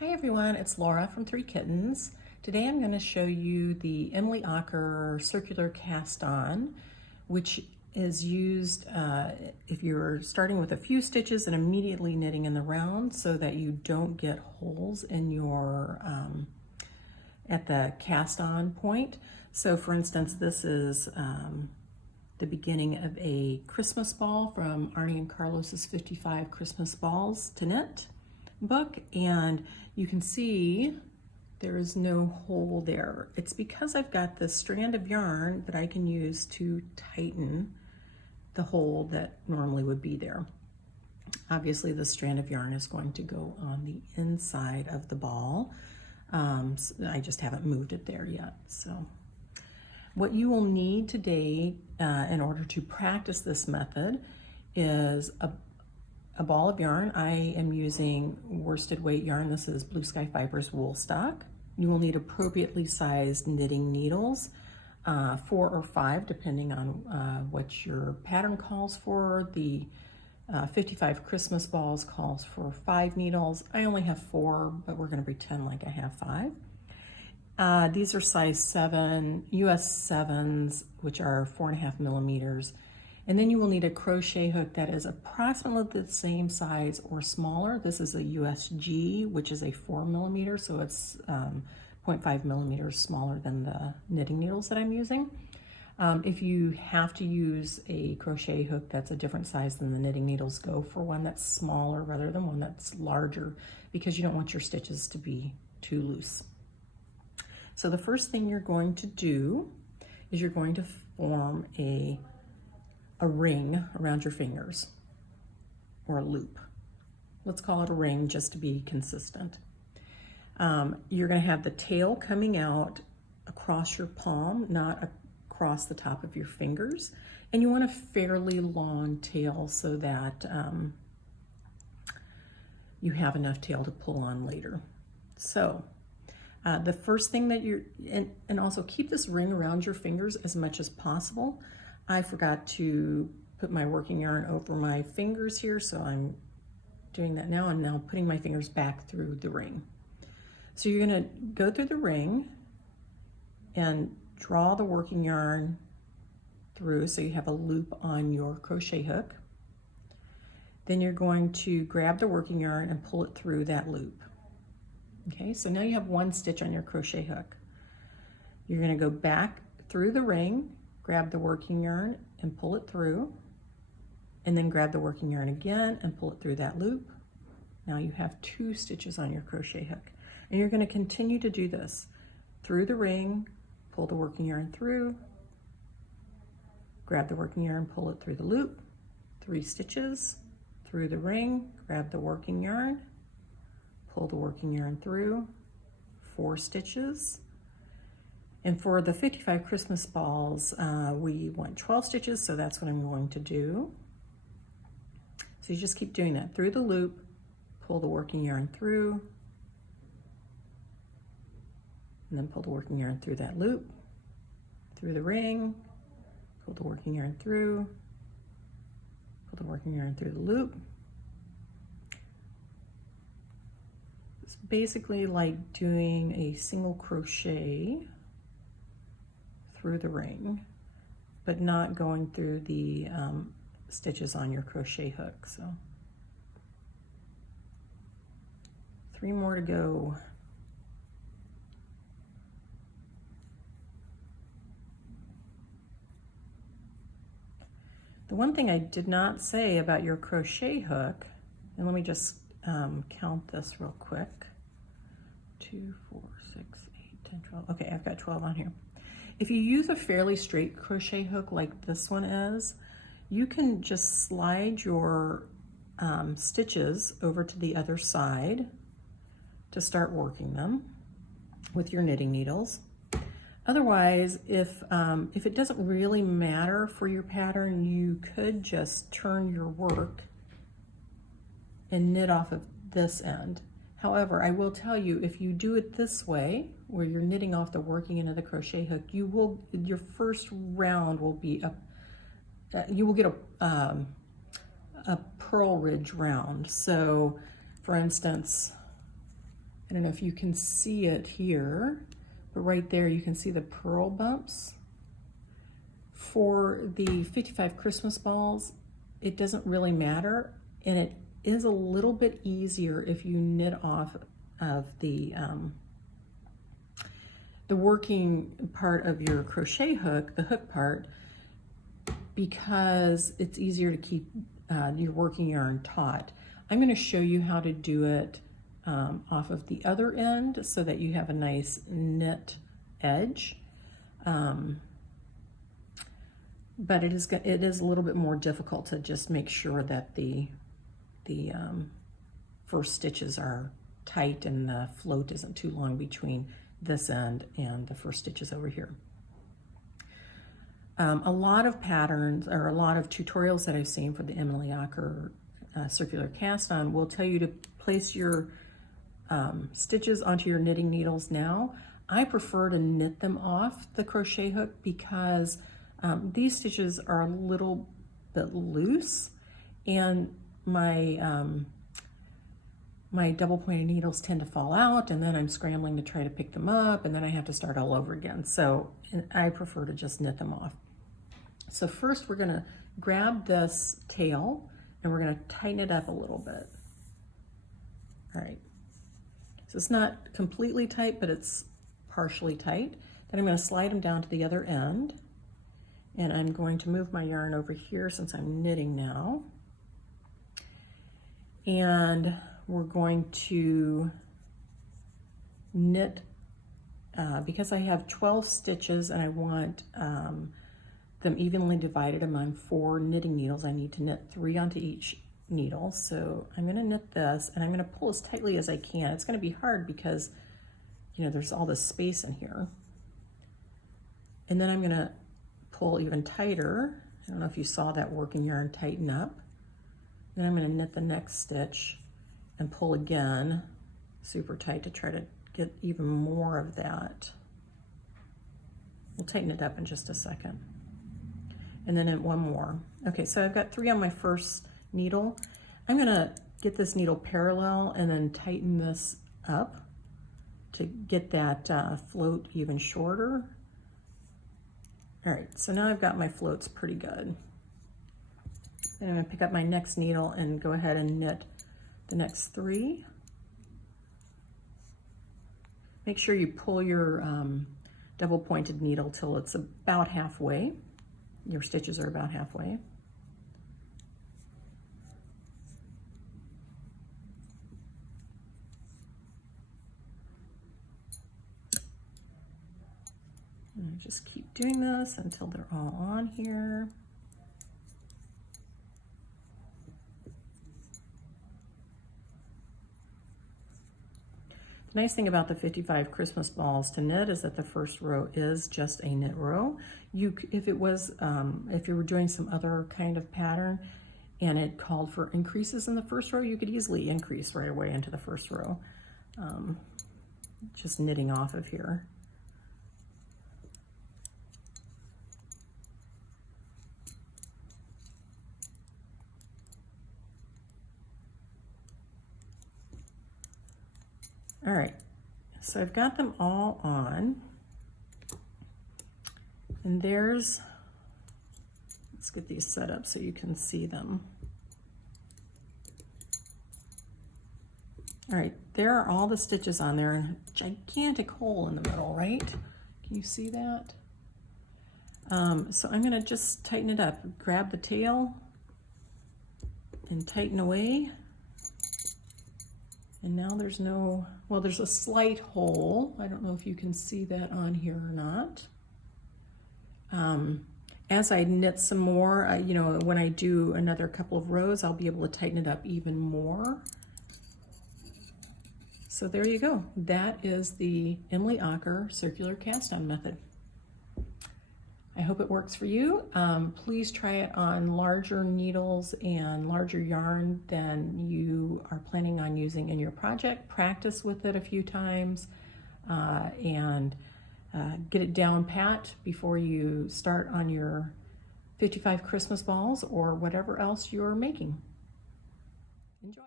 Hi everyone, it's Laura from Three Kittens. Today I'm going to show you the Emily Ocker circular cast-on, which is used if you're starting with a few stitches and immediately knitting in the round so that you don't get holes in your at the cast-on point. So for instance, this is the beginning of a Christmas ball from Arnie and Carlos's 55 Christmas Balls to Knit book, and you can see there is no hole there. It's because I've got this strand of yarn that I can use to tighten the hole that normally would be there. Obviously the strand of yarn is going to go on the inside of the ball. So I just haven't moved it there yet. So what you will need today in order to practice this method is a ball of yarn. I am using worsted weight yarn. This is Blue Sky Fibers wool stock. You will need appropriately sized knitting needles, 4 or 5 depending on what your pattern calls for. The 55 Christmas Balls calls for 5 needles. I only have 4, but we're going to pretend like I have 5. These are size 7, US 7s, which are 4.5 millimeters. And then you will need a crochet hook that is approximately the same size or smaller. This is a USG, which is a 4 millimeter, so it's 0.5 millimeters smaller than the knitting needles that I'm using. If you have to use a crochet hook that's a different size than the knitting needles, go for one that's smaller rather than one that's larger, because you don't want your stitches to be too loose. So the first thing you're going to do is you're going to form a ring around your fingers, or a loop. Let's call it a ring just to be consistent. You're going to have the tail coming out across your palm, not across the top of your fingers, and you want a fairly long tail so that you have enough tail to pull on later. So the first thing that and also keep this ring around your fingers as much as possible. I forgot to put my working yarn over my fingers here, so I'm doing that now. I'm now putting my fingers back through the ring. So you're going to go through the ring and draw the working yarn through so you have a loop on your crochet hook. Then you're going to grab the working yarn and pull it through that loop. Okay, so now you have 1 stitch on your crochet hook. You're going to go back through the ring, grab the working yarn and pull it through, and then grab the working yarn again and pull it through that loop. Now you have 2 stitches on your crochet hook, and you're going to continue to do this through the ring, pull the working yarn through, grab the working yarn, pull it through the loop, 3 stitches, through the ring, grab the working yarn, pull the working yarn through, 4 stitches. And for the 55 Christmas balls, we want 12 stitches, so that's what I'm going to do. So you just keep doing that through the loop, pull the working yarn through, and then pull the working yarn through that loop, through the ring, pull the working yarn through, pull the working yarn through the loop. It's basically like doing a single crochet through the ring, but not going through the stitches on your crochet hook. So 3 more to go. The one thing I did not say about your crochet hook, and let me just count this real quick. 2, 4, 6, 8, 10, 12. Okay, I've got 12 on here. If you use a fairly straight crochet hook like this one is, you can just slide your stitches over to the other side to start working them with your knitting needles. Otherwise, if it doesn't really matter for your pattern, you could just turn your work and knit off of this end. However, I will tell you, if you do it this way, where you're knitting off the working end of the crochet hook, your first round will be you will get a purl ridge round. So for instance, I don't know if you can see it here, but right there you can see the purl bumps. For the 55 Christmas balls, it doesn't really matter, and it is a little bit easier if you knit off of the working part of your crochet hook, the hook part, because it's easier to keep your working yarn taut. I'm going to show you how to do it off of the other end so that you have a nice knit edge. But it is a little bit more difficult to just make sure that the first stitches are tight and the float isn't too long between this end and the first stitches over here. A lot of patterns or a lot of tutorials that I've seen for the Emily Ocker circular cast on will tell you to place your stitches onto your knitting needles now. I prefer to knit them off the crochet hook because these stitches are a little bit loose, and my double pointed needles tend to fall out, and then I'm scrambling to try to pick them up, and then I have to start all over again. So I prefer to just knit them off. So first we're gonna grab this tail and we're gonna tighten it up a little bit. All right, so it's not completely tight, but it's partially tight. Then I'm gonna slide them down to the other end, and I'm going to move my yarn over here since I'm knitting now. And we're going to knit, because I have 12 stitches and I want them evenly divided among 4 knitting needles, I need to knit 3 onto each needle. So I'm gonna knit this and I'm gonna pull as tightly as I can. It's gonna be hard because, you know, there's all this space in here. And then I'm gonna pull even tighter. I don't know if you saw that working yarn tighten up. Then I'm gonna knit the next stitch and pull again super tight to try to get even more of that. We'll tighten it up in just a second. And then one more. Okay, so I've got 3 on my first needle. I'm gonna get this needle parallel and then tighten this up to get that float even shorter. All right, so now I've got my floats pretty good. Then I'm gonna pick up my next needle and go ahead and knit the next 3. Make sure you pull your double pointed needle till it's about halfway. Your stitches are about halfway. And just keep doing this until they're all on here. The nice thing about the 55 Christmas balls to knit is that the first row is just a knit row. If you were doing some other kind of pattern and it called for increases in the first row, you could easily increase right away into the first row, just knitting off of here. All right, so I've got them all on, and let's get these set up so you can see them. All right, there are all the stitches on there, and a gigantic hole in the middle, right? Can you see that? So I'm gonna just tighten it up. Grab the tail and tighten away. And now there's there's a slight hole. I don't know if you can see that on here or not. As I knit some more, when I do another couple of rows, I'll be able to tighten it up even more. So there you go. That is the Emily Ocker circular cast on method. I hope it works for you. Please try it on larger needles and larger yarn than you are planning on using in your project. Practice with it a few times and get it down pat before you start on your 55 Christmas balls or whatever else you're making. Enjoy.